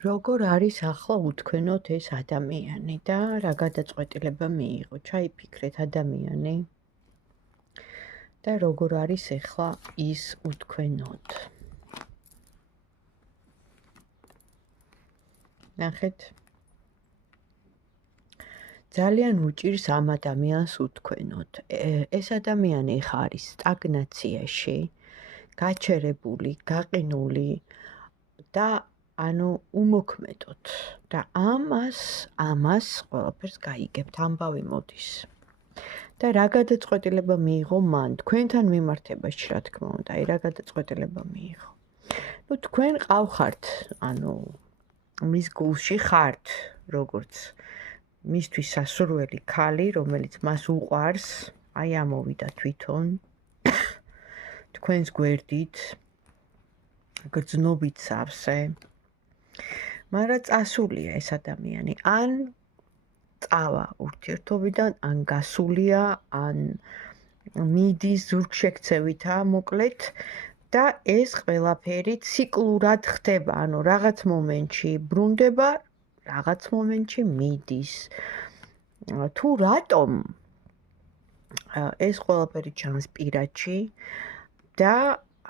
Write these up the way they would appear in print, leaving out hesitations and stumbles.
როგორ არის ახლა უთქვენოთ ეს ადამიანი და რა გადაწყვეტილება მიიღო? ჩაიფიქრეთ ადამიანი და როგორ არის ახლა ის უთქვენოთ? ნახეთ. ძალიან უჭირს ამ ადამიანს უთქვენოთ. ეს ადამიანი ხა არის სტაგნაციაში, გაჩერებული, გაყინული და უმოქმედოთ და ამას ყველაფერს გაიგებთ, ამბავი მოდის. და რა გადაწყვეტილება მიიღო მან თქვენთან მიმართებაში, რა თქმა უნდა, რა გადაწყვეტილება მიიღო. თქვენ ყავხართ, მის გულში ხართ, როგორც მისთვის სასურველი ქალი, რომელიც მას უყვარს, ამოვიდა თვითონ თქვენს გვერდით, გრძნობით სავსე. მაგრამ წასულია ეს ადამიანი, ან წავა ურთიერთობიდან, ან გასულია, ან მიდის ზურგშექცევითა, მოკლედ და ეს ყველაფერი ციკლურად ხდება, რაღაც მომენტში ბრუნდება, რაღაც მომენტში მიდის. თუ რატომ ეს ყველაფერი ჩანს პირადში და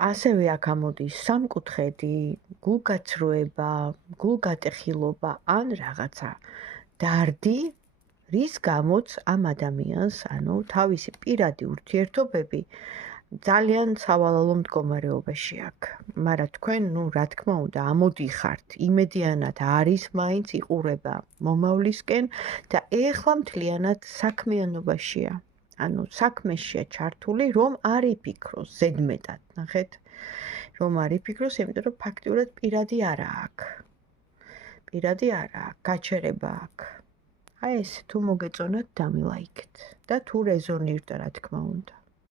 ასევე აქ ამოდის სამკუთხედი, გულგაცრუება, გულგატეხილობა ან რაღაცა დარდი, რის გამოც ამ ადამიანს, თავისი პირადი ურთიერთობები ძალიან სავალალო მდგომარეობაში აქვს. მაგრამ თქვენ, რა თქმა უნდა, ამოდიხართ, იმედიანად არის მაინც იყურება მომავლისკენ და ეხლა მთლიანად საქმიანობაშია. საქმეშია ჩართული, რომ არ იფიქროს ზედმეტად, ნახეთ, რომ არ იფიქროს, იმიტომ რომ ფაქტიურად პირადი არა აქვს. პირადი არა აქვს, გაჩერება აქვს. ეს თუ მოგეწონათ, დამილაიქეთ და თუ რეზონირდა, რა თქმა უნდა.